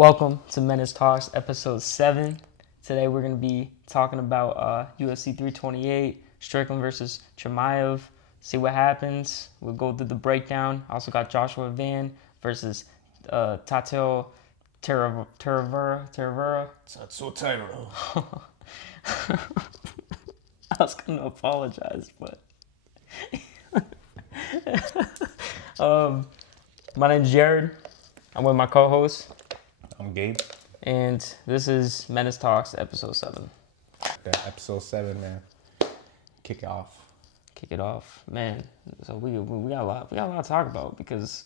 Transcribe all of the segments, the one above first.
Welcome to Menace Talks, episode 7. Today we're going to be talking about UFC 328, Strickland versus Chimaev. See what happens. We'll go through the breakdown. Also got Joshua Van versus Tateo Terravera. Tatsuo Tairo. I was going to apologize, but... my name's Jared. I'm with my co-host. I'm Gabe. And this is Menace Talks, episode 7. That episode 7, man. Kick it off. Kick it off, man. So we got a lot to talk about because,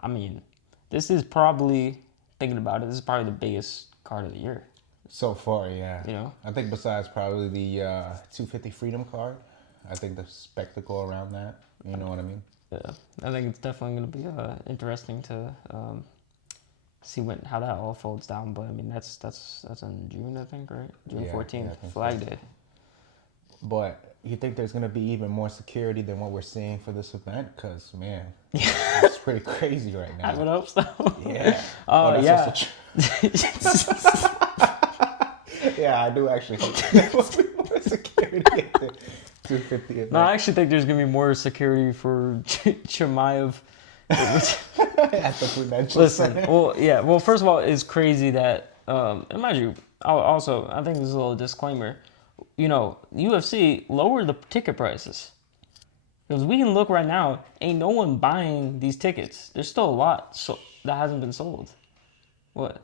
I mean, this is probably, thinking about it, this is probably the biggest card of the year. So far, yeah. You know? I think besides probably the 250 Freedom card, I think the spectacle around that, you know what I mean? Yeah, I think it's definitely going to be interesting to see how that all folds down. But I mean, that's in June, I think, right? June 14th, Flag Day. But you think there's going to be even more security than what we're seeing for this event? Because, man, it's pretty crazy right now. I would hope so. Yeah. Yeah. Yeah, I do actually think there will be more security at the 250 event. No, I actually think there's going to be more security for Chimaev. At the Prudential Center. Well, first of all, it's crazy that, and mind you, also, I think this is a little disclaimer, you know, UFC lowered the ticket prices. Because we can look right now, ain't no one buying these tickets. There's still a lot that hasn't been sold. What?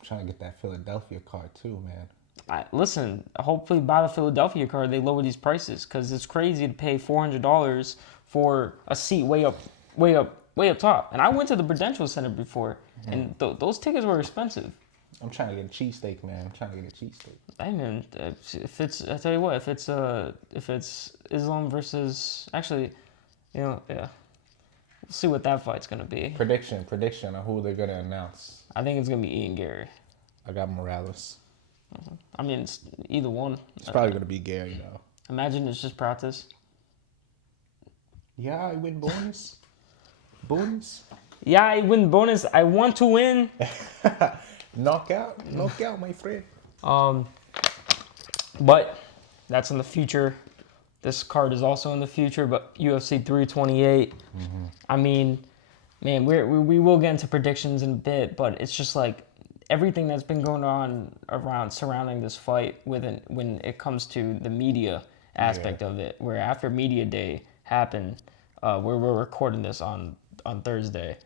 I'm trying to get that Philadelphia card too, man. Listen, hopefully by the Philadelphia card, they lower these prices. Because it's crazy to pay $400 for a seat way up top. And I went to the Prudential Center before, and those tickets were expensive. I'm trying to get a cheesesteak, man. I'm trying to get a cheesesteak. I mean, if it's, I tell you what, if it's Islam versus, actually, you know, yeah, we'll see what that fight's gonna be. Prediction on who they're gonna announce. I think it's gonna be Ian Gary. I got Morales. I mean, it's either one. It's probably gonna be Gary though. Imagine it's just practice. Yeah, I win bonus. Bonus. Yeah, I win bonus. I want to win. Knockout, my friend. But that's in the future. This card is also in the future, but UFC 328. I mean, man, we will get into predictions in a bit, but it's just like everything that's been going on surrounding this fight when it comes to the media aspect of it. Where after Media Day happened, we're recording this on Thursday.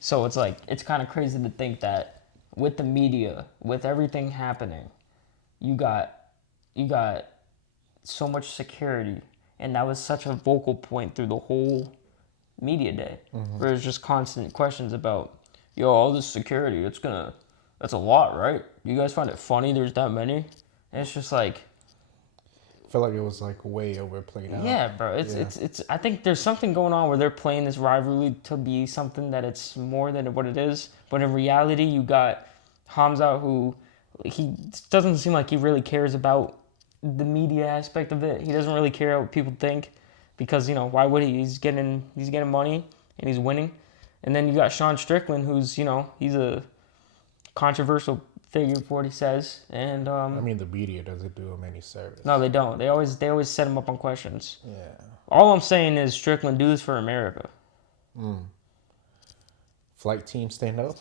So it's like, it's kind of crazy to think that with the media, with everything happening, you got so much security, and that was such a vocal point through the whole Media Day, where there's just constant questions about, all this security, that's a lot, right? You guys find it funny there's that many? And it's just like, I feel like it was like way overplayed out. Yeah, bro. It's. I think there's something going on where they're playing this rivalry to be something that it's more than what it is. But in reality, you got Khamzat, who he doesn't seem like he really cares about the media aspect of it. He doesn't really care what people think, because why would he? He's getting money and he's winning. And then you got Sean Strickland, who's he's a controversial figure for what he says, and I mean, the media doesn't do him any service. No, they don't. They always set him up on questions. Yeah. All I'm saying is, Strickland, do this for America. Flight team, stand up.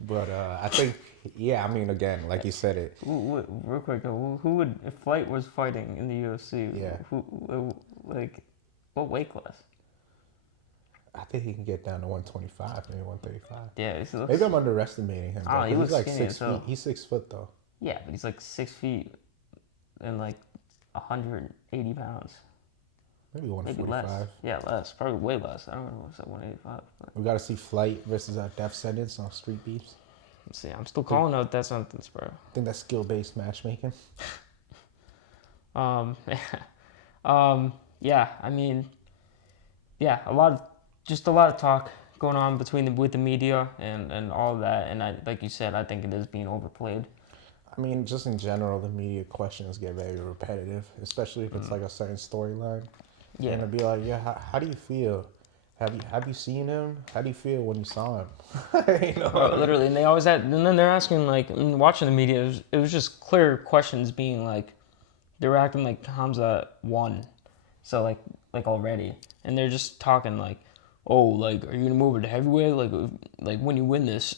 But I think, I mean, again, like you said it. Real quick, who would, if Flight was fighting in the UFC? Yeah. What weight class? I think he can get down to 125, maybe 135. Yeah, maybe I'm underestimating him. He looks like skinny 6 feet. He's 6 foot though. Yeah, but he's like 6 feet and like 180 pounds. Maybe 145. Maybe less. Yeah, less. Probably way less. I don't know. What's that 185? But... We got to see Flight versus Death Sentence on Street Beefs. Let's see. I'm still calling out Death Sentence, bro. I think that's skill-based matchmaking. Yeah. I mean, yeah. A lot of talk going on with the media and all of that. And like you said, I think it is being overplayed. I mean, just in general, the media questions get very repetitive, especially if it's like a certain storyline. Yeah. And to be like, yeah, how do you feel? Have you seen him? How do you feel when you saw him? You know? Bro, literally, and they always had, and then they're asking like, and watching the media, it was just clear questions being like, they were acting like Khamzat won, so like already, and they're just talking like, oh, like, are you gonna move it to heavyweight? Like when you win this,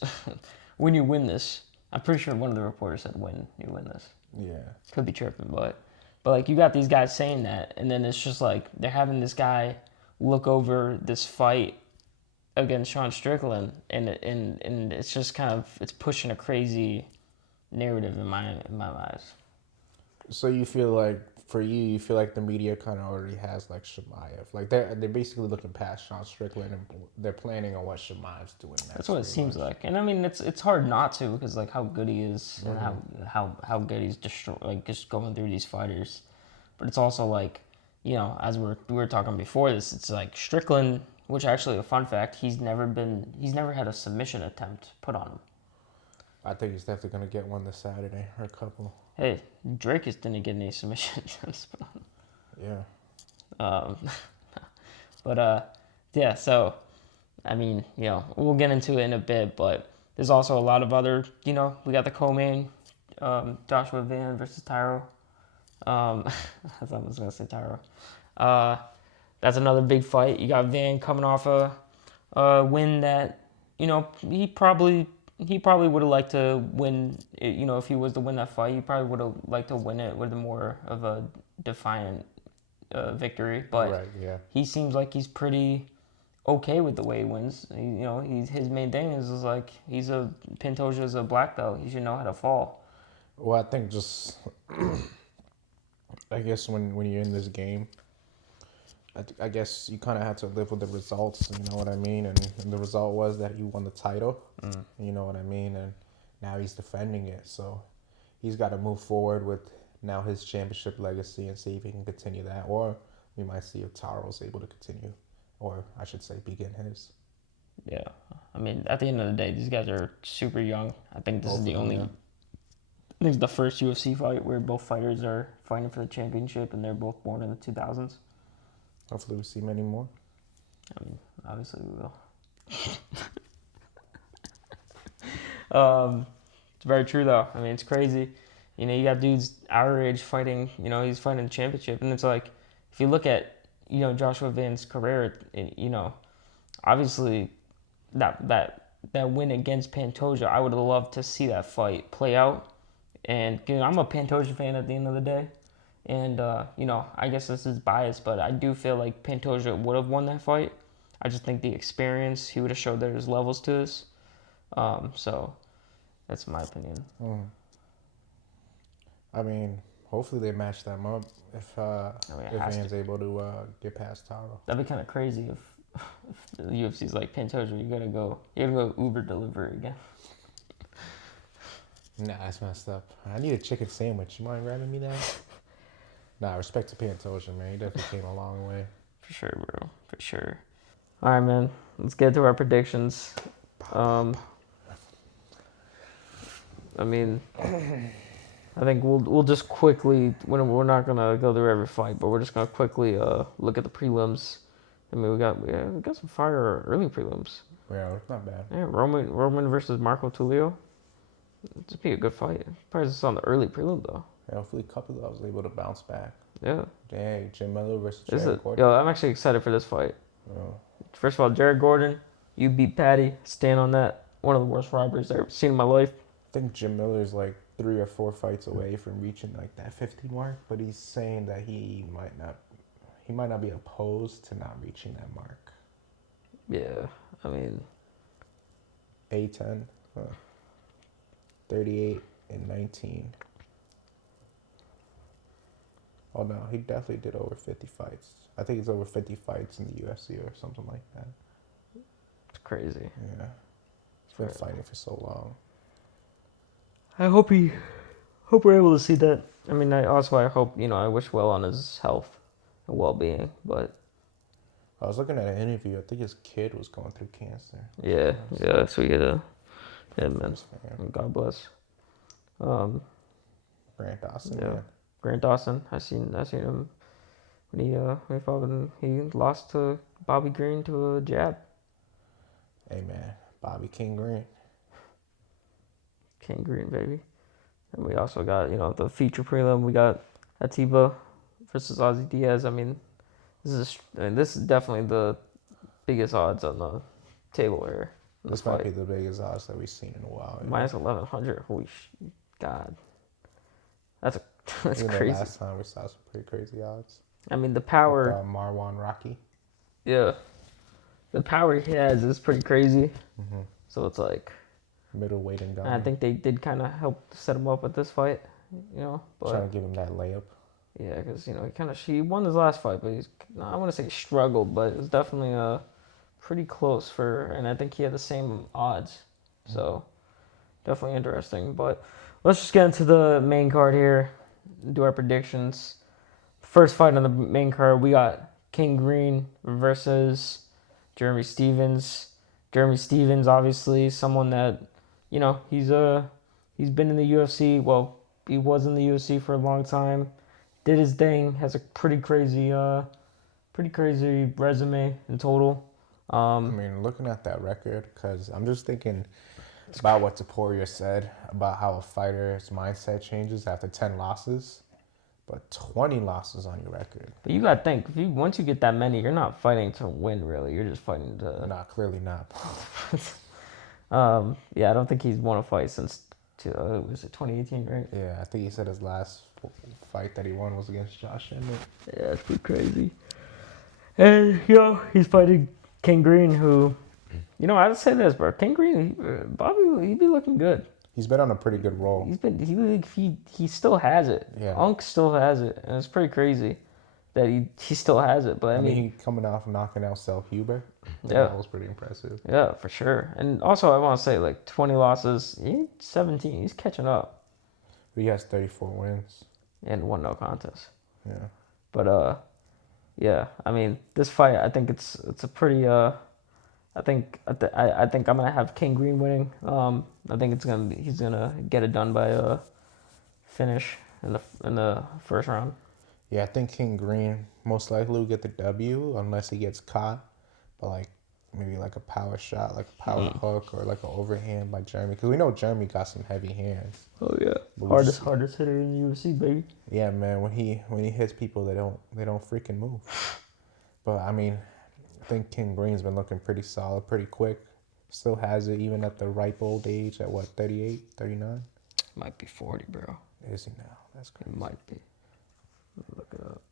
when you win this, I'm pretty sure one of the reporters said when you win this. Yeah. Could be tripping, but like you got these guys saying that, and then it's just like they're having this guy look over this fight against Sean Strickland, and it's just kind of it's pushing a crazy narrative in my eyes. So you feel like for you feel like the media kind of already has like Chimaev, like they're basically looking past Sean Strickland and they're planning on what Chimaev's doing next. That's what it seems like, and I mean it's hard not to because like how good he is and how good he's just going through these fighters, but it's also like, you know, as we were talking before this, it's like Strickland, which actually a fun fact, he's never had a submission attempt put on him. I think he's definitely gonna get one this Saturday or a couple. Hey, Drake didn't get any submission attempts put on him. Yeah. But yeah, so I mean, you know, we'll get into it in a bit, but there's also a lot of other, you know, we got the co-main, Joshua Van versus Tyro. I was gonna say Tyro. That's another big fight. You got Van coming off a win that, you know, he probably would have liked to win. You know, if he was to win that fight, he probably would have liked to win it with more of a defiant victory. But right, yeah. he seems like he's pretty okay with the way he wins. You know, his main thing is like Pantoja's a black belt. He should know how to fall. Well, I think just I guess when you're in this game, I guess you kind of have to live with the results, you know what I mean? And the result was that he won the title, you know what I mean? And now he's defending it. So he's got to move forward with now his championship legacy and see if he can continue that. Or we might see if Taro's able to continue, or I should say begin his. Yeah. I mean, at the end of the day, these guys are super young. I think this is the only... I think it's the first UFC fight where both fighters are fighting for the championship and they're both born in the 2000s. Hopefully we see many more. I mean, obviously we will. It's very true though. I mean, it's crazy. You know, you got dudes our age fighting, you know, he's fighting the championship. And it's like, if you look at, you know, Joshua Van's career, you know, obviously that win against Pantoja, I would have loved to see that fight play out. And you know, I'm a Pantoja fan at the end of the day. And, you know, I guess this is biased, but I do feel like Pantoja would have won that fight. I just think the experience, he would have showed there's levels to this. So that's my opinion. I mean, hopefully they match them up if Van's able to get past Taro. That'd be kind of crazy if the UFC's like, Pantoja, you gotta go Uber delivery again. Nah, that's messed up. I need a chicken sandwich. You mind grabbing me that? Nah, respect to Pantoja, man. He definitely came a long way. For sure, bro. For sure. All right, man. Let's get to our predictions. I mean, I think we'll just quickly. We're not gonna go through every fight, but we're just gonna quickly look at the prelims. I mean, we got some fire early prelims. Yeah, it's not bad. Yeah, Roman versus Marco Tulio. It's be a good fight. Probably just on the early prelim though. Yeah, hopefully Kapila was able to bounce back. Yeah. Dang, Jim Miller versus Jared Gordon. Yo, I'm actually excited for this fight. Oh. First of all, Jared Gordon, you beat Patty. Stand on that. One of the worst robberies I've ever seen in my life. I think Jim Miller's like 3 or 4 fights away from reaching like that 50 mark, but he's saying that he might not be opposed to not reaching that mark. Yeah, I mean, A10, 38 and 19. Oh no, he definitely did over 50 fights. I think it's over 50 fights in the UFC or something like that. It's crazy. Yeah, he's been fighting for so long. I hope we're able to see that. I mean, I hope, you know, I wish well on his health and well-being, but I was looking at an interview. I think his kid was going through cancer. Yeah, so we get man. God bless. Grant Dawson. Yeah. Grant Dawson. I seen him he lost to Bobby Green to a jab. Hey man, Bobby King Green. King Green, baby. And we also got, the feature prelim. We got Atiba versus Ozzy Diaz. I mean, this is definitely the biggest odds on the table here. This might be the biggest odds that we've seen in a while. Minus 1100. Holy God. That's Even crazy. The last time we saw some pretty crazy odds. I mean, the power. With, Marwan Rocky. Yeah. The power he has is pretty crazy. Mm-hmm. So it's like. Middleweight and I think they did kind of help set him up with this fight, But, trying to give him that layup. Yeah, because, he won his last fight, but I want to say he struggled, but it was definitely pretty close and I think he had the same odds. So, definitely interesting. But let's just get into the main card here, do our predictions. First fight on the main card, we got King Green versus Jeremy Stephens. Jeremy Stephens, obviously, someone that, he's been in the UFC. Well, he was in the UFC for a long time. Did his thing. Has a pretty crazy resume in total. I mean, looking at that record, because I'm just thinking about what Taporia said about how a fighter's mindset changes after 10 losses, but 20 losses on your record. But you gotta think, once you get that many, you're not fighting to win, really. You're just fighting to. Nah, clearly not. Yeah, I don't think he's won a fight since. Was it 2018, right? Yeah, I think he said his last fight that he won was against Josh Emmett. Yeah, that's pretty crazy. And he's fighting King Green, who, I'd say this, bro. King Green, Bobby, he'd be looking good. He's been on a pretty good roll. He still has it. Yeah. Unk still has it, and it's pretty crazy that he still has it. But I mean, he coming off knocking out Sel Huber. Yeah, that was pretty impressive. Yeah, for sure. And also, I want to say, 20 losses, he's 17. He's catching up. But he has 34 wins and 1 no contest. Yeah. But yeah. I mean, this fight, I think it's a pretty. I think I'm gonna have King Green winning. I think he's gonna get it done by a finish in the first round. Yeah, I think King Green most likely will get the W unless he gets caught, but maybe a power shot, a power hook, or an overhand by Jeremy, because we know Jeremy got some heavy hands. Oh yeah, hardest hitter in the UFC, baby. Yeah, man. When he hits people, they don't freaking move. But I mean, I think King Green's been looking pretty solid, pretty quick. Still has it even at the ripe old age at 38, 39? Might be 40, bro. Is he now? That's crazy. It might be. Look it up.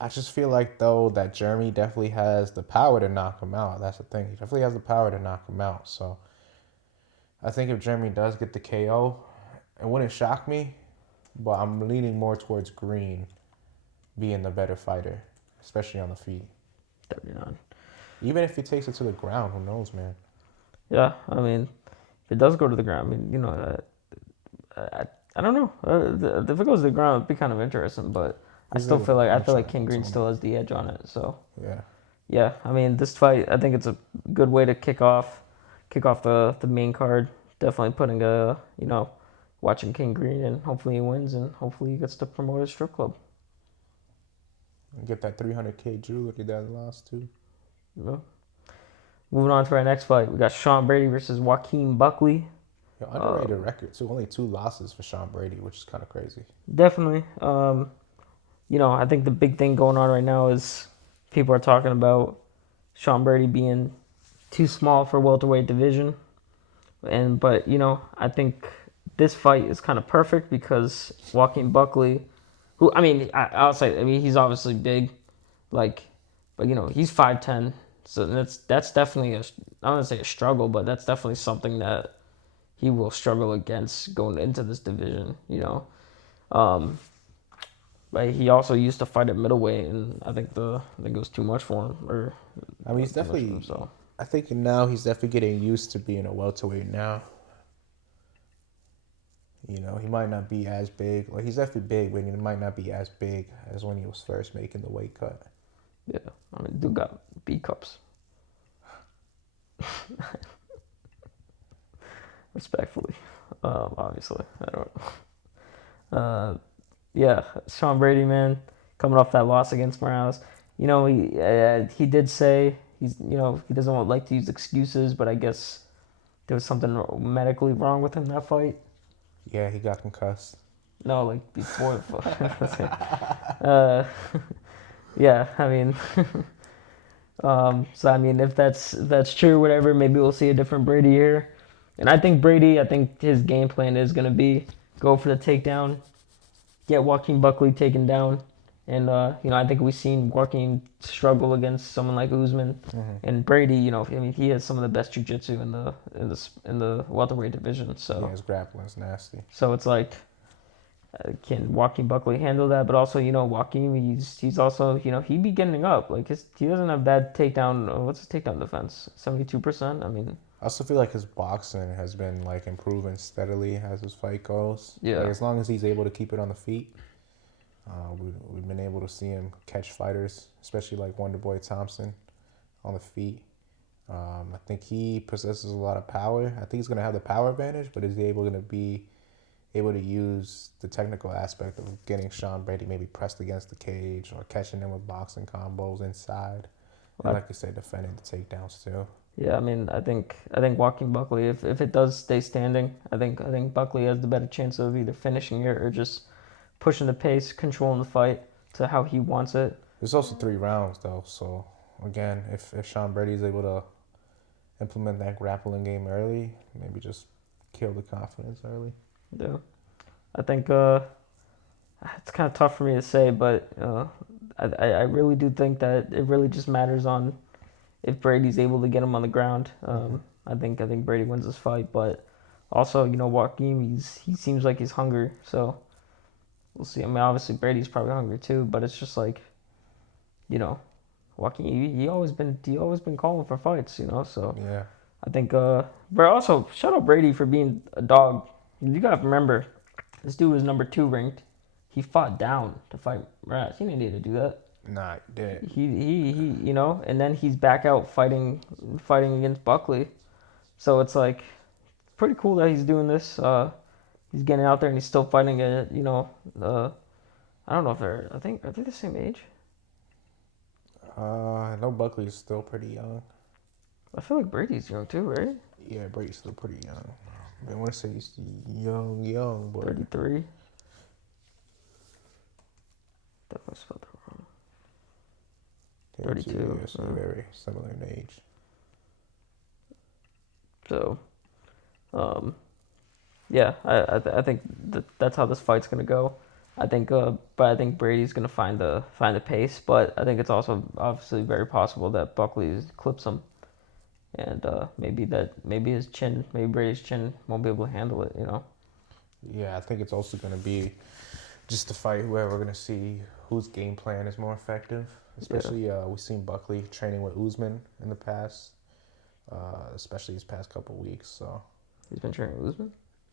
I just feel like, though, that Jeremy definitely has the power to knock him out. That's the thing. He definitely has the power to knock him out. So I think if Jeremy does get the KO, it wouldn't shock me, but I'm leaning more towards Green being the better fighter, especially on the feet. 39. Even if he takes it to the ground, who knows, man? Yeah, I mean, if it does go to the ground, I mean, I don't know. If it goes to the ground, it'd be kind of interesting, but I feel like King Green still has the edge on it. So yeah. I mean, this fight, I think it's a good way to kick off the main card. Definitely putting watching King Green, and hopefully he wins, and hopefully he gets to promote his strip club. And get that 300K jewelry that he lost too. Yeah. Moving on to our next fight, we got Sean Brady versus Joaquin Buckley. Yeah, underrated record too. Only 2 losses for Sean Brady, which is kind of crazy. Definitely. I think the big thing going on right now is people are talking about Sean Brady being too small for welterweight division, but I think this fight is kind of perfect because Joaquin Buckley, who I'll say, he's obviously big, but he's 5'10", so that's definitely I don't want to say a struggle, but that's definitely something that he will struggle against going into this division, But he also used to fight at middleweight, and I think it was too much for him. He's definitely. I think now he's definitely getting used to being a welterweight now. He might not be as big. He's definitely big, but he might not be as big as when he was first making the weight cut. Yeah, dude got B cups. Respectfully, obviously, I don't. Yeah, Sean Brady, man, coming off that loss against Morales. You know, he did say he doesn't like to use excuses, but I guess there was something medically wrong with him that fight. Yeah, he got concussed. No, like before. uh, yeah, I mean, so I mean, if that's true, whatever, maybe we'll see a different Brady here. And I think his game plan is gonna be go for the takedown, get Joaquin Buckley taken down, and I think we've seen Joaquin struggle against someone like Usman and Brady. You know, I mean, he has some of the best jiu-jitsu in the welterweight division. So Yeah, his grappling's nasty. So it's like, can Joaquin Buckley handle that? But also, Joaquin, he's also, he be getting up. Like he doesn't have bad takedown. What's his takedown defense? 72%. I mean, I also feel like his boxing has been like improving steadily as his fight goes. Yeah. Like, as long as he's able to keep it on the feet, we've been able to see him catch fighters, especially like Wonderboy Thompson, on the feet. I think he possesses a lot of power. I think he's gonna have the power advantage, but is he able to be able to use the technical aspect of getting Sean Brady maybe pressed against the cage or catching him with boxing combos inside, and like you said, defending the takedowns too. Yeah, I mean, I think Joaquin Buckley, if it does stay standing, I think Buckley has the better chance of either finishing it or just pushing the pace, controlling the fight to how he wants it. There's also 3 rounds though, so again, if Sean Brady is able to implement that grappling game early, maybe just kill the confidence early. Yeah, I think it's kind of tough for me to say, but I really do think that it really just matters on if Brady's able to get him on the ground. I think Brady wins this fight, but also Joaquin, he seems like he's hungry, so we'll see. I mean, obviously Brady's probably hungry too, but it's just like, Joaquin, he always been calling for fights, so Yeah. I think but also shout out Brady for being a dog. You gotta remember, this dude was number 2 ranked. He fought down to fight Raz. He didn't need to do that. Nah, he didn't. He and then he's back out fighting against Buckley. So it's like pretty cool that he's doing this. He's getting out there and he's still fighting it. I don't know if are they the same age? I know Buckley's still pretty young. I feel like Brady's young too, right? Yeah, Brady's still pretty young. I want to say he's young, but 33. Definitely spelled that wrong. 32. Yeah, so they're very similar in age. So, yeah, I think that's how this fight's gonna go. I think Brady's gonna find the pace, but I think it's also obviously very possible that Buckley clips him, and maybe Brady's chin won't be able to handle it. Yeah, I think it's also going to be just to fight whoever we're going to see whose game plan is more effective. Especially, we've seen Buckley training with Usman in the past, especially these past couple weeks. So He's been training with Usman?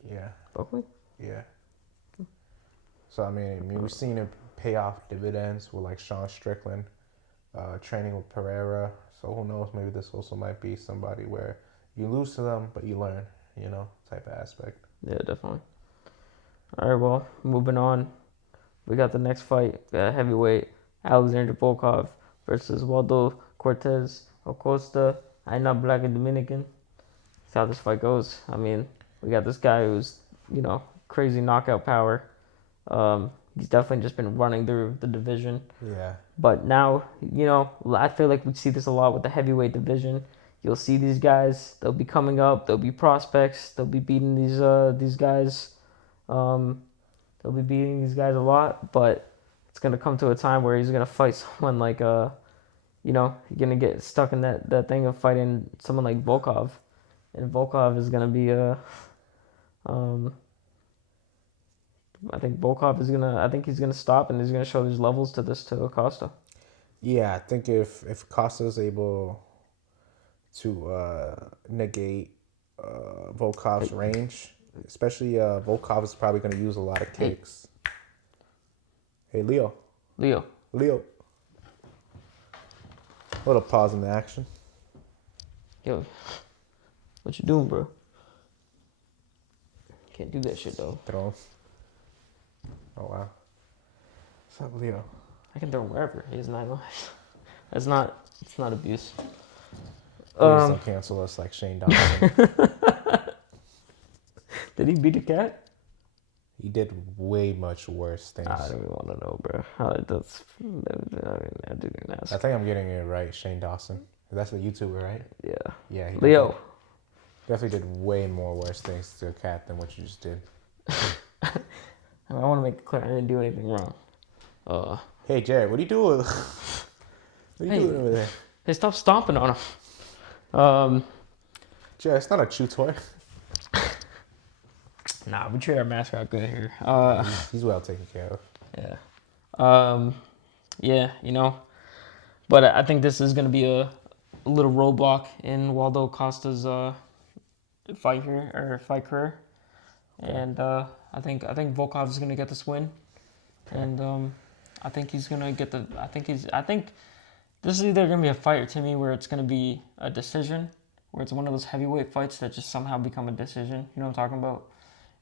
Yeah. Buckley? Yeah. So, I mean, we've seen it pay off dividends with, like, Sean Strickland training with Pereira. So, who knows? Maybe this also might be somebody where you lose to them, but you learn, type of aspect. Yeah, definitely. All right, well, moving on. We got the next fight, heavyweight, Alexander Volkov versus Waldo Cortez Acosta. I'm not black and Dominican. That's how this fight goes. I mean, we got this guy who's, crazy knockout power. He's definitely just been running through the division. Yeah. But now, I feel like we see this a lot with the heavyweight division. You'll see these guys, they'll be coming up, they'll be prospects, they'll be beating these guys. They'll be beating these guys a lot, but it's gonna come to a time where he's gonna fight someone like you're gonna get stuck in that thing of fighting someone like Volkov, and Volkov is gonna be I think he's gonna stop and he's gonna show there's levels to this to Acosta. Yeah, I think if Costa's able to negate Volkov's range, especially Volkov is probably going to use a lot of kicks. Hey, Leo. Leo. A little pause in the action. Yo, what you doing, bro? Can't do that shit, though. Throw him. Oh, wow. What's up, Leo? I can throw him wherever. He has 9 lives. It's not abuse. Please don't cancel us like Shane Dawson. Did he beat a cat? He did way much worse things. I don't even want to know, bro. I didn't even ask. I think I'm getting it right, Shane Dawson. That's the YouTuber, right? Yeah. Yeah. He Leo. definitely did way more worse things to a cat than what you just did. I want to make it clear I didn't do anything wrong. Hey, Jared, what are you doing? What are you doing over there? Hey, stop stomping on him. Jared, it's not a chew toy. Nah, we treat our mascot good here. He's well taken care of. Yeah. Yeah, you know. But I think this is going to be a little roadblock in Waldo Costa's fight career. Okay. And I think Volkov is going to get this win. Okay. And I think he's going to get I think this is either going to be a fight to me where it's going to be a decision, where it's one of those heavyweight fights that just somehow become a decision. You know what I'm talking about?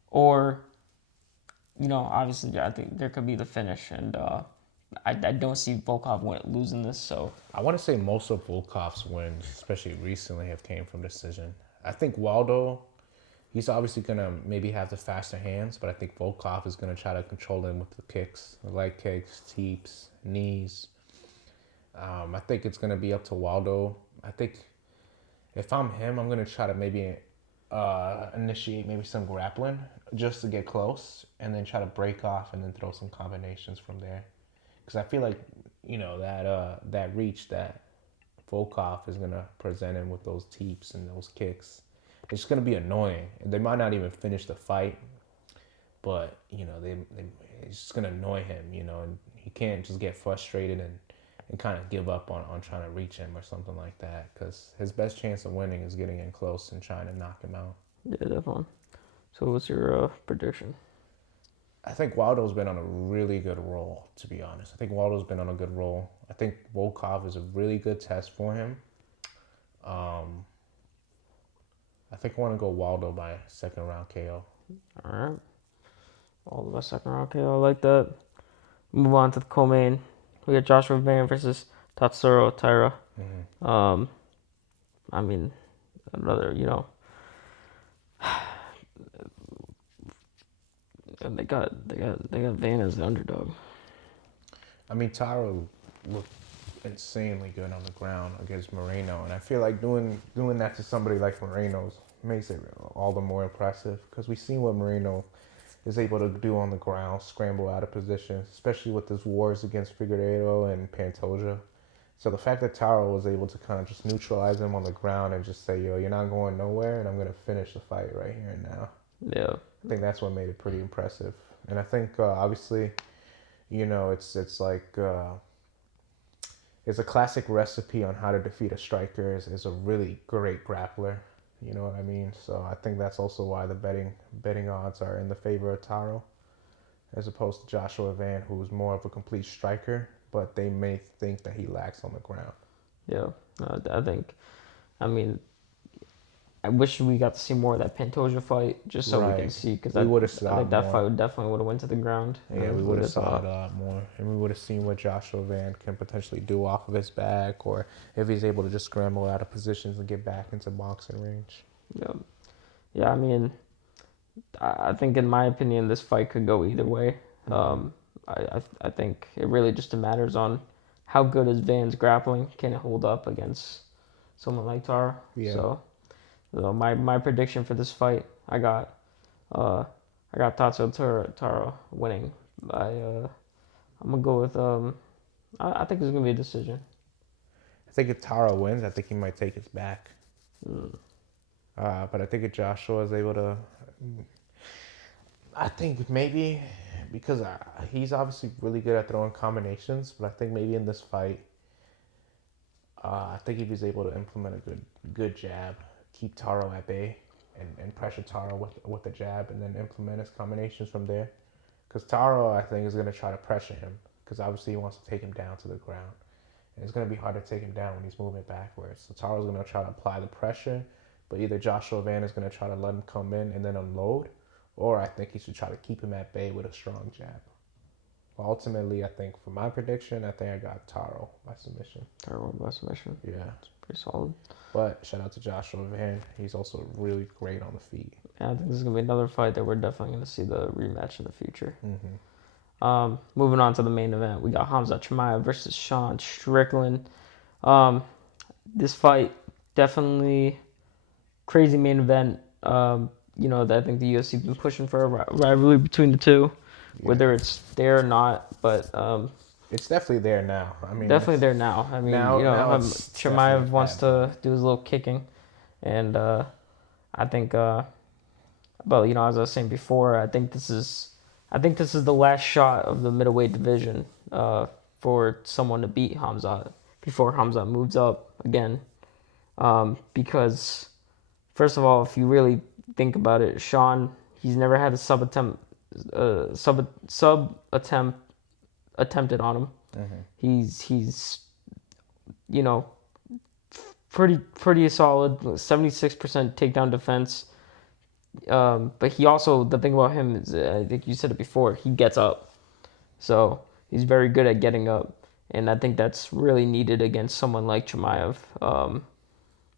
Or, you know, obviously, I think there could be the finish, and I don't see Volkov losing this. So I want to say most of Volkov's wins, especially recently, have came from decision. I think Waldo, he's obviously gonna maybe have the faster hands, but I think Volkov is gonna try to control him with the kicks, the leg kicks, teeps, knees. I think it's gonna be up to Waldo. I think if I'm him, I'm gonna try to maybe initiate maybe some grappling just to get close, and then try to break off and then throw some combinations from there. Because I feel like, you know, that reach that Volkov is gonna present him with those teeps and those kicks, it's gonna be annoying. They might not even finish the fight, but you know, it's just gonna annoy him, you know, and he can't just get frustrated and kind of give up on trying to reach him or something like that, because his best chance of winning is getting in close and trying to knock him out. Yeah, definitely. So what's your prediction? I think Waldo's been on a really good roll, to be honest. I think Waldo's been on a good roll. I think Volkov is a really good test for him. I think I want to go Waldo by second round KO. All right. Waldo by second round KO. I like that. Move on to the co-main. We got Joshua Van versus Tatsuro Taira. Mm-hmm. I mean, another, you know, and they got Van as the underdog. I mean, Taira looked insanely good on the ground against Moreno, and I feel like doing that to somebody like Moreno makes it all the more impressive, because we've seen what Moreno is able to do on the ground, scramble out of positions, especially with his wars against Figueiredo and Pantoja. So the fact that Taira was able to kind of just neutralize him on the ground and just say, yo, you're not going nowhere, and I'm going to finish the fight right here and now. Yeah. I think that's what made it pretty impressive. And I think, obviously, you know, it's like, it's a classic recipe on how to defeat a striker is a really great grappler. You know what I mean? So I think that's also why the betting odds are in the favor of Taro, as opposed to Joshua Van, who's more of a complete striker, but they may think that he lacks on the ground. Yeah, I mean, I wish we got to see more of that Pantoja fight, just so we can see, because I think that fight definitely would have went to the ground. Yeah, we would have saw it a lot more, and we would have seen what Joshua Van can potentially do off of his back, or if he's able to just scramble out of positions and get back into boxing range. Yeah. I mean, I think in my opinion, this fight could go either way. I think it really just matters on how good is Van's grappling. Can it hold up against someone like Tara? Yeah. So my prediction for this fight, I got Tatsuo Tara winning by I'm gonna go with I think it's gonna be a decision. I think if Tara wins, I think he might take it back. But I think if Joshua is able to, I think maybe because he's obviously really good at throwing combinations, but I think maybe in this fight, I think if he's able to implement a good jab, keep Taro at bay, and pressure Taro with the jab, and then implement his combinations from there. Because Taro, I think, is going to try to pressure him, because obviously he wants to take him down to the ground. And it's going to be hard to take him down when he's moving backwards. So Taro's going to try to apply the pressure, but either Joshua Van is going to try to let him come in and then unload, or I think he should try to keep him at bay with a strong jab. Ultimately, I think for my prediction, I think I got Taro by submission. Terrible by submission. Yeah. Pretty solid. But shout out to Joshua Van. He's also really great on the feet. Yeah, I think this is going to be another fight that we're definitely going to see the rematch in the future. Mm-hmm. Moving on to the main event, we got Khamzat Chimaev versus Sean Strickland. This fight, definitely crazy main event. You know, I think the UFC's been pushing for a rivalry between the two, whether it's there or not, but it's definitely there now. I mean, definitely there now. I mean, now, you know, now it's Chimaev wants definitely to do his little kicking, and I think, but you know, as I was saying before, I think this is the last shot of the middleweight division for someone to beat Khamzat before Khamzat moves up again, because first of all, if you really think about it, Sean, he's never had a sub attempt attempted on him. He's you know, pretty solid, 76% takedown defense. But he also, the thing about him is, I think you said it before, he gets up. So he's very good at getting up. And I think that's really needed against someone like Chimaev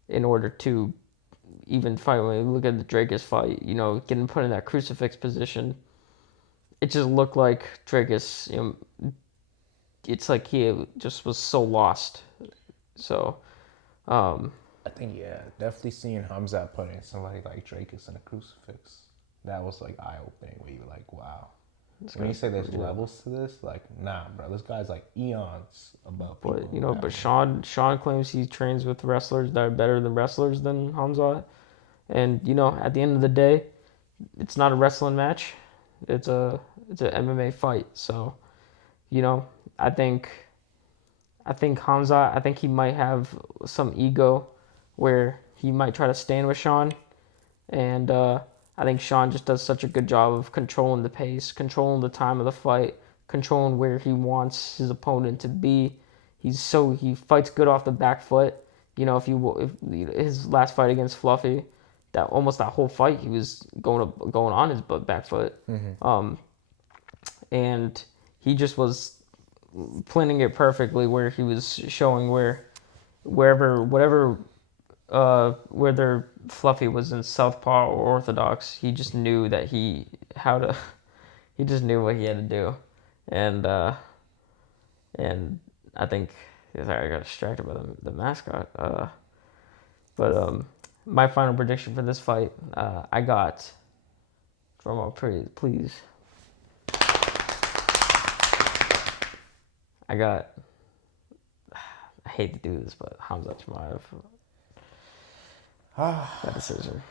in order to even fight. When you look at the Dracus fight, you know, getting put in that crucifix position, it just looked like Dracus, you know, it's like he just was so lost. So, I think, definitely seeing Khamzat putting somebody like Dracus in a crucifix, that was like eye-opening, where you're like, wow. When you say there's levels to this, like, nah, bro, this guy's like eons above people. But, you know, but Sean claims he trains with wrestlers that are better than wrestlers than Khamzat. And, you know, at the end of the day, it's not a wrestling match. It's an MMA fight. So, you know, I think Khamzat, I think he might have some ego where he might try to stand with Sean. And I think Sean just does such a good job of controlling the pace, controlling the time of the fight, controlling where he wants his opponent to be. He fights good off the back foot. You know, if his last fight against Fluffy, that whole fight he was going on his back foot. And he just was planning it perfectly, where he was showing whether Fluffy was in southpaw or orthodox, he just knew that he just knew what he had to do, and I think, sorry, I got distracted by the mascot, but my final prediction for this fight, I got, drum roll please, I hate to do this, but Khamzat Chimaev. That decision.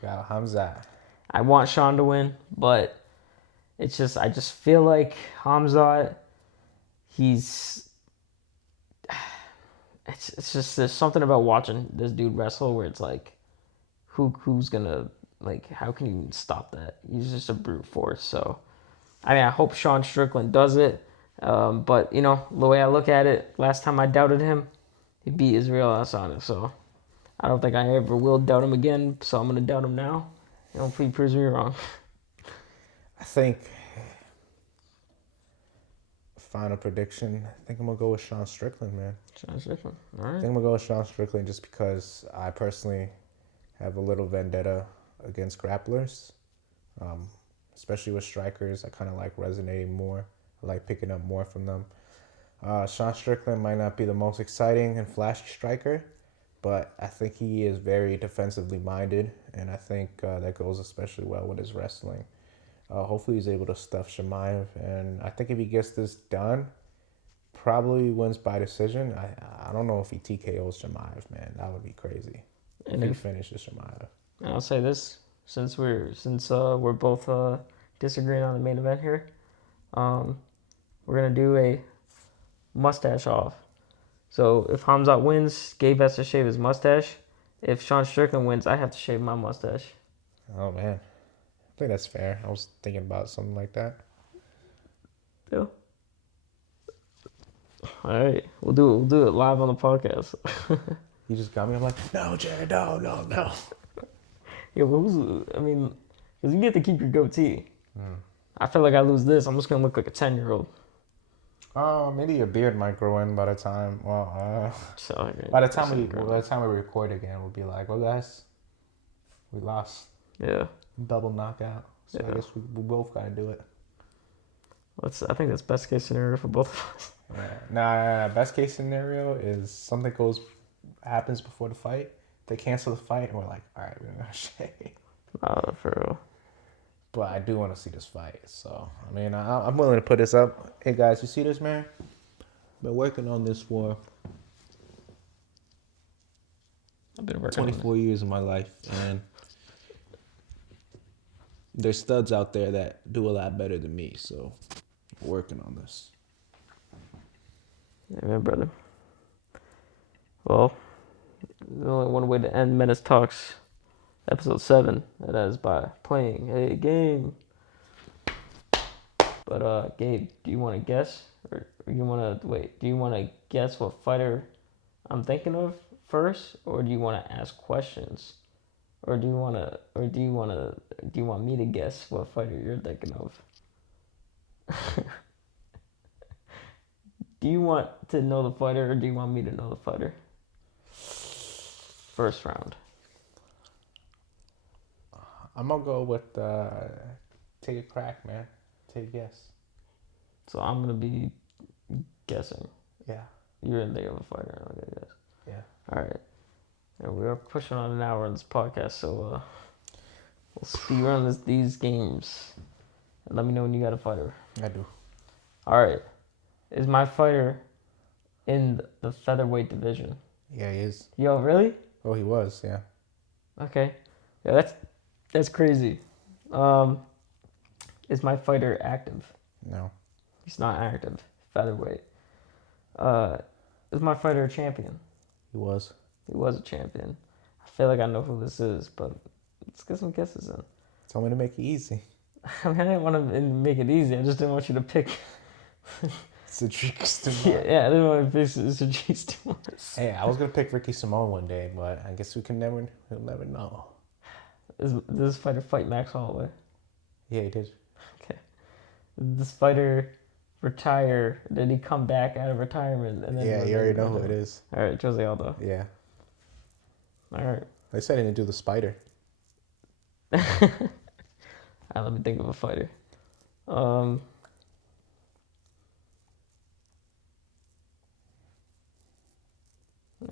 Got Khamzat. I want Sean to win, but I just feel like Khamzat, it's just, there's something about watching this dude wrestle where it's like, who's gonna, like, how can you stop that? He's just a brute force. So, I mean, I hope Sean Strickland does it. But, you know, the way I look at it, last time I doubted him, he beat Israel Adesanya. So, I don't think I ever will doubt him again. So, I'm going to doubt him now. And hopefully he proves me wrong. I think, final prediction, I think I'm going to go with Sean Strickland, man. Sean Strickland. All right. I think I'm going to go with Sean Strickland just because I personally have a little vendetta against grapplers. Especially with strikers, I kind of like resonating more. I like picking up more from them. Sean Strickland might not be the most exciting and flashy striker, but I think he is very defensively minded, and I think that goes especially well with his wrestling. Hopefully he's able to stuff Chimaev, and I think if he gets this done, probably wins by decision. I don't know if he TKOs Chimaev, man. That would be crazy. And if he finishes Chimaev. And I'll say this, since we're both disagreeing on the main event here, we're gonna do a mustache off. So if Khamzat wins, Gabe has to shave his mustache. If Sean Strickland wins, I have to shave my mustache. Oh man, I think that's fair. I was thinking about something like that. Yeah. All right, we'll do it live on the podcast. You just got me. I'm like, no, Jared, no. Yeah, but because you get to keep your goatee. I feel like I lose this, I'm just gonna look like a 10-year-old. Maybe your beard might grow in by the time. Well, So by the time we record again, we'll be like, well, guys, we lost. Yeah. Double knockout. So Yeah. I guess we both gotta do it. I think that's best case scenario for both of us. Yeah. Nah. Best case scenario is something happens before the fight. They cancel the fight, and we're like, all right, we're gonna shave. For real. But I do want to see this fight. So I mean, I'm willing to put this up. Hey guys, you see this, man? Been working on this for I've been working 24 years of my life, and there's studs out there that do a lot better than me. So, working on this. Yeah, man, brother. Well, there's only one way to end Menace Talks episode 7, and that is by playing a game. But Gabe, do you want to guess, or you want to wait? Do you want to guess what fighter I'm thinking of first, or do you want to ask questions, or do you want me to guess what fighter you're thinking of? Do you want to know the fighter, or do you want me to know the fighter? First round. I'm gonna go with take a crack, man. Take a guess. So I'm gonna be guessing. Yeah. You're in there of a fighter, I'm gonna guess. Yeah. All right. And we are pushing on an hour on this podcast, so we'll speed run these games. And let me know when you got a fighter. I do. All right. Is my fighter in the featherweight division? Yeah, he is. Yo, really? Oh, he was. Yeah. Okay. Yeah, that's crazy. Is my fighter active? No. He's not active. Featherweight. Is my fighter a champion? He was. He was a champion. I feel like I know who this is, but let's get some guesses in. Tell me to make it easy. I mean, I didn't want to make it easy. I just didn't want you to pick. Cedric Stimar. Yeah, I didn't want to pick Cedric Stimar. Hey, I was gonna pick Ricky Simone one day, but I guess we'll never know. Does this fighter fight Max Holloway? Yeah, he did. Okay. Did this fighter retire? Did he come back out of retirement? And then Yeah, you already know who it is. All right, Jose Aldo. Yeah. All right. They said he didn't do the spider. All right, let me think of a fighter. All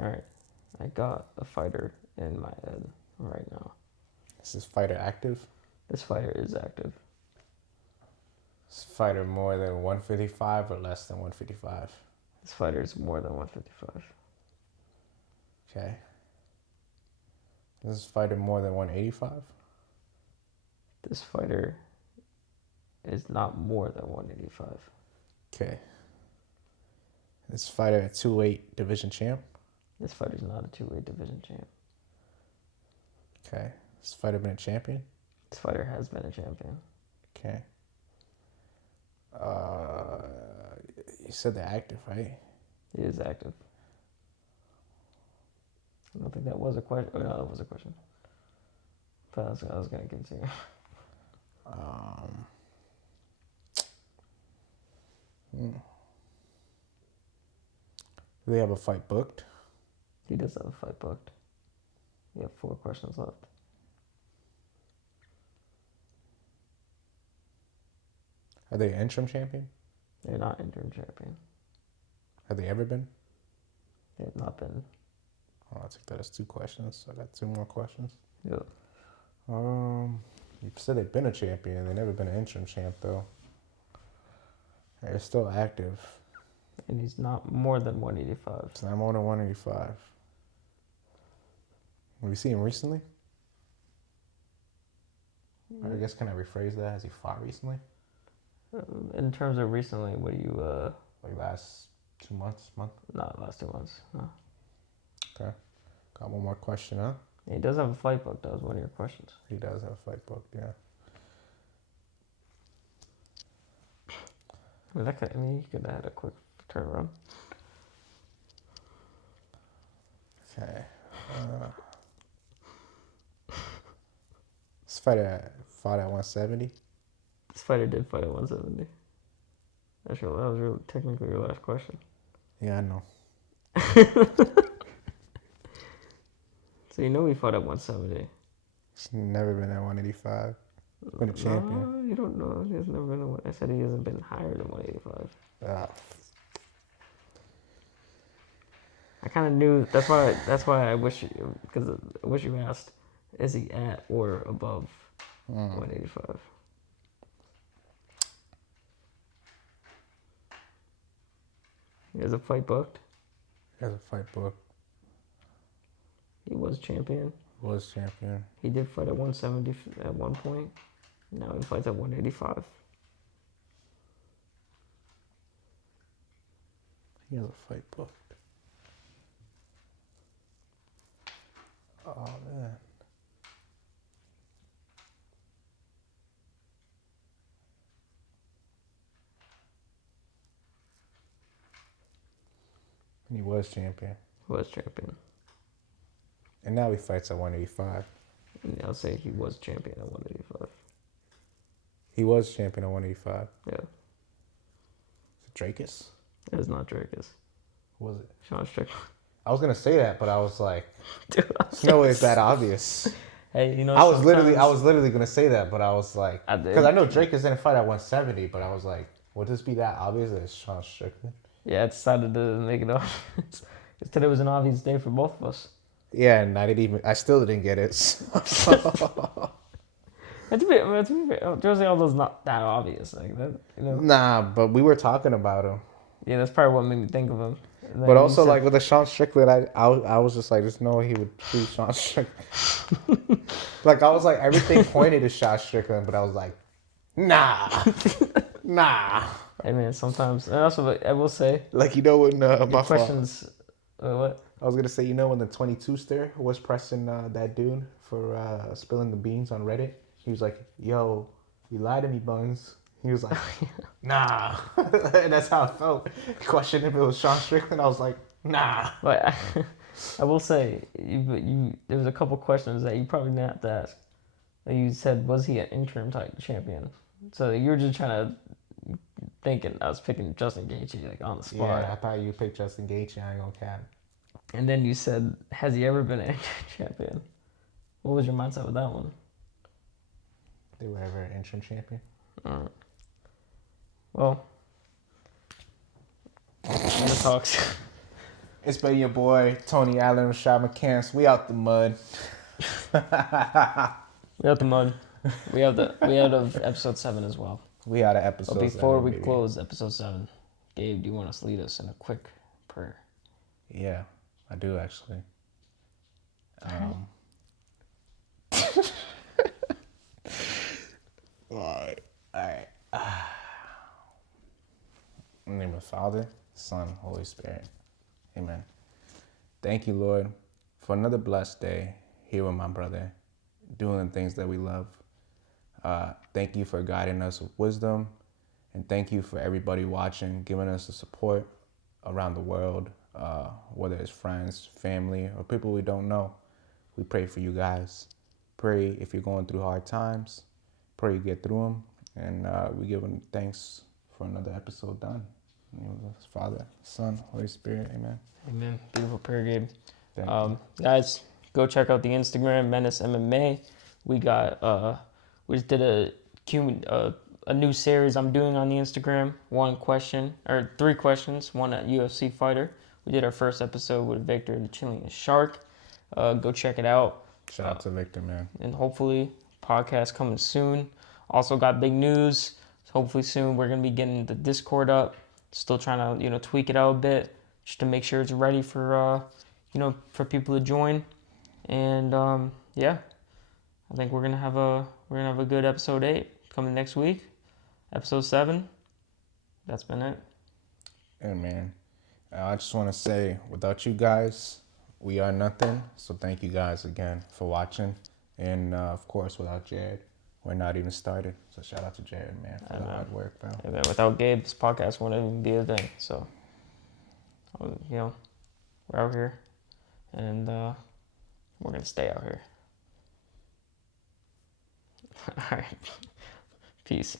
right, I got a fighter in my head right now. Is this fighter active? This fighter is active. Is this fighter more than 155 or less than 155? This fighter is more than 155. Okay. Is this fighter more than 185? This fighter is not more than 185. Okay. This fighter a 2-weight division champ? This fighter's not a 2-weight division champ. Okay. This fighter been a champion? This fighter has been a champion. Okay. You said they're active, right? He is active. I don't think that was a question. Oh, no, that was a question. But I was going to give it to you. Do they have a fight booked? He does have a fight booked. You have 4 questions left. Are they an interim champion? They're not interim champion. Have they ever been? They have not been. Oh, I took that as 2 questions. So I got 2 more questions. Yeah. You said they've been a champion. They've never been an interim champ, though. They're still active. And he's not more than 185. It's not more than 185. Have you seen him recently? Or I guess, can I rephrase that? Has he fought recently? In terms of recently, what do you... Like last 2 months, month? Not last 2 months, no. Okay. Got one more question, huh? He does have a fight book. That was one of your questions. He does have a fight book, yeah. I mean, you could have had a quick turnaround. Okay. This fighter fought at 170? This fighter did fight at 170. That was really technically your last question. Yeah, I know. So you know he fought at 170. He's never been at 185. Been a champion. No, you don't know. He has never been. I said he hasn't been higher than 185. I kind of knew. That's why I wish you asked. Is he at or above 185? He has a fight booked. He has a fight booked. He was champion. He did fight at 170 at one point. Now he fights at 185. He has a fight booked. Oh, man. And he was champion. And now he fights at 185. And I'll say he was champion at 185. He was champion at 185. Yeah. Is it Dracus? It is not Dracus. Was it? Sean Strickland. I was gonna say that, but I was like, Dude, there's no way it's that obvious. Hey, you know, I was literally gonna say that, but I was like, because I know Dracus didn't fight at 170, but I was like, would this be that obvious that it's Sean Strickland? Yeah, I decided to make it obvious. Because today was an obvious day for both of us. Yeah, and I still didn't get it. Jose Aldo's not that obvious like that, you know. Nah, but we were talking about him. Yeah, that's probably what made me think of him. But also, like with the Sean Strickland, I was just like, there's no way he would choose Sean Strickland. Like I was like, everything pointed to Sean Strickland, but I was like, nah. Hey man, sometimes, and also I will say, like you know when my questions. What? I was gonna say, you know when the 22ster was pressing that dude for spilling the beans on Reddit, he was like, "Yo, you lied to me, Buns." He was like, "Nah," and that's how I felt. Questioning if it was Sean Strickland, I was like, "Nah." But I will say, you there was a couple questions that you probably didn't have to ask. Like you said, was he an interim type champion? So you were just trying to thinking I was picking Justin Gaethje like on the spot. Yeah, I thought you picked Justin Gaethje. I ain't gonna cap. And then you said, has he ever been an interim champion? What was your mindset with that one? They were ever an interim champion? Alright. Well, Menace talks. It's been your boy Tony Allen, Rashad McCants. We out the mud. We out the mud. We out of episode 7 as well. We out of episode 7. But before we close episode 7, Gabe, do you want us to lead us in a quick prayer? Yeah, I do actually. All right. In the name of the Father, Son, Holy Spirit. Amen. Thank you, Lord, for another blessed day here with my brother, doing the things that we love. Thank you for guiding us with wisdom, and thank you for everybody watching, giving us the support around the world, whether it's friends, family, or people we don't know. We pray for you guys. Pray if you're going through hard times. Pray you get through them, and we give them thanks for another episode done. In the name of the Father, Son, Holy Spirit. Amen. Amen. Beautiful prayer, Gabe. Thank you. Guys, go check out the Instagram, Menace MMA. We got we just did a new series I'm doing on the Instagram. 3 questions, one at UFC fighter. We did our first episode with Victor, the Chilean Shark. Go check it out. Shout out to Victor, man. And hopefully, podcast coming soon. Also got big news. Hopefully soon we're gonna be getting the Discord up. Still trying to tweak it out a bit, just to make sure it's ready for for people to join. And yeah, I think we're gonna have a good episode 8 coming next week. Episode 7. That's been it. Yeah, man. I just want to say, without you guys, we are nothing. So thank you guys again for watching. And of course, without Jared, we're not even started. So shout out to Jared, man, for the hard work, bro. Yeah, man, without Gabe, this podcast wouldn't even be a thing. So, we're out here, and we're gonna stay out here. All right. Peace. Peace.